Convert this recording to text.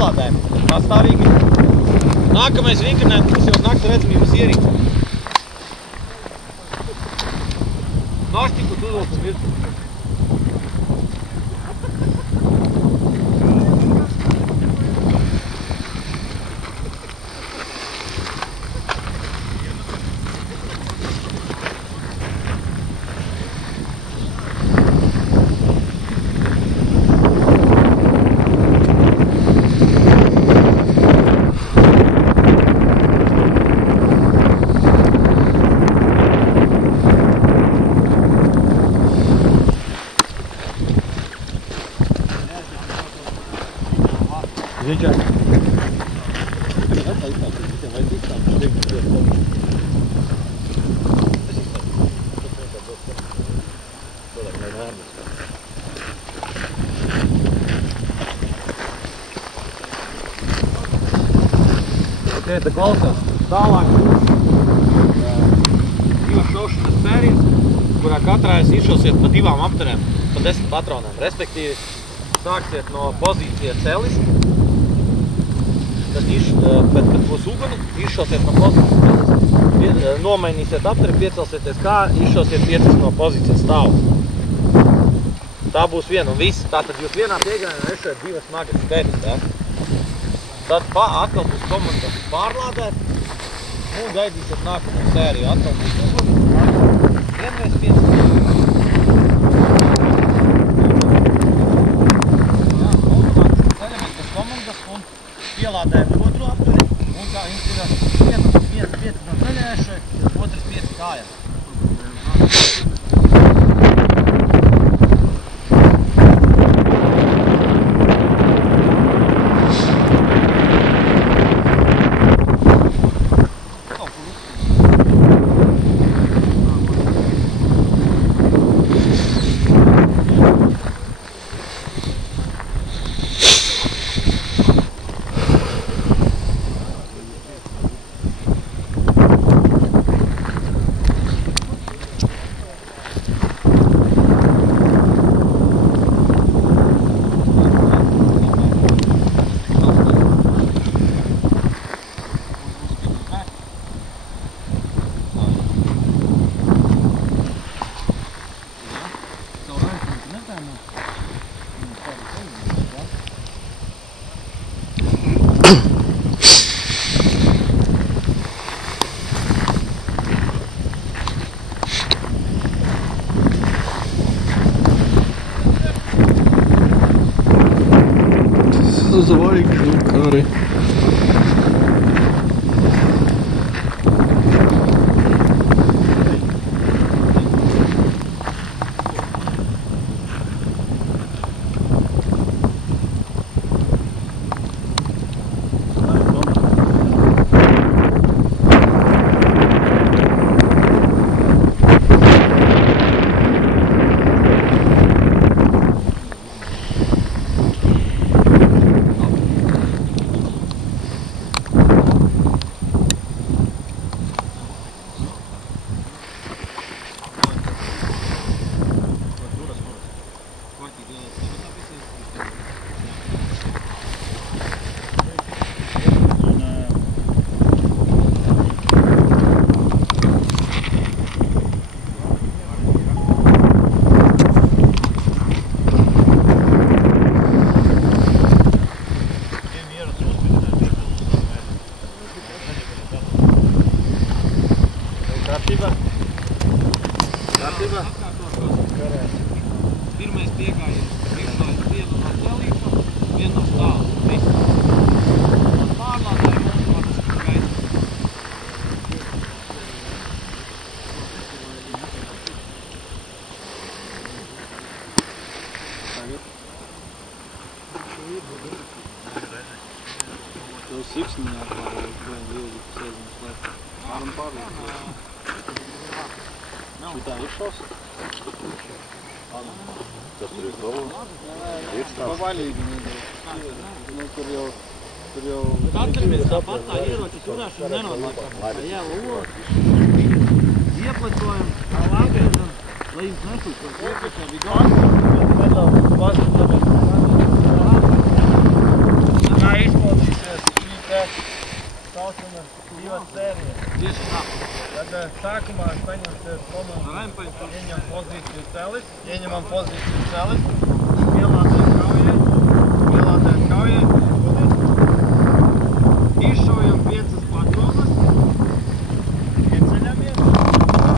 izlādējumi. Pastāvīgi. Nākamais vinkarnēm, kas jau uz nakts redzamības ierīces. Noštiku tu uzvilks virsmu. Dziękuję. Tā klausās tālāk divas šaušanas sērijas, kurā katrā jūs izšausiet pa divām apturēm, pa 10 patronēm. Respektīvi, sāksiet no pozīcija celis, tad pēc būs uguni, izšausiet no pozīcijas celis, nomainīsiet apturi, piecelsieties kā, izšausiet 5 no pozīcijas stāvus. Tā būs viena un viss. Tātad jūs vienā piegrājienā ešat divas smagas pēdas, ja? Tad atkal būs komanda pārlādēt un gaidīsiet nākamo sēriju. Atkal būs uguni, vienreiz 5. Jā, automātiski ceļamies bez komandas un pielādējam otru apturi. Un kā jums ir 5 no ceļējušai, otrs 5 kājām. Zvaigžņu kari. Kārtībā? Pirmais piegājiens, priekšlaiz vienu no celīšu, vienu no stāvu. Viss. Pārlādājumu automātiski gaisa. Tev siksniņā atklāja, kad ilgi sēziņas lēta. Varam pārlīdz. Šitā izšaus? Tas tur ir galvas? Pavaļīgi nedēļ. Nu, tur jau... Bet atceramies tāpat tā ieroču turēšana nenotiek. Jāla ieplecojam, tā lāgēzam, lai jums nesūt, ka iepriekšā bija gāzi. posebna divas serija. Dakle, sākumā es paņemšu komandu, ieņem pozīciju celis, ieņemam pozīciju celis, ielādēt kaujai,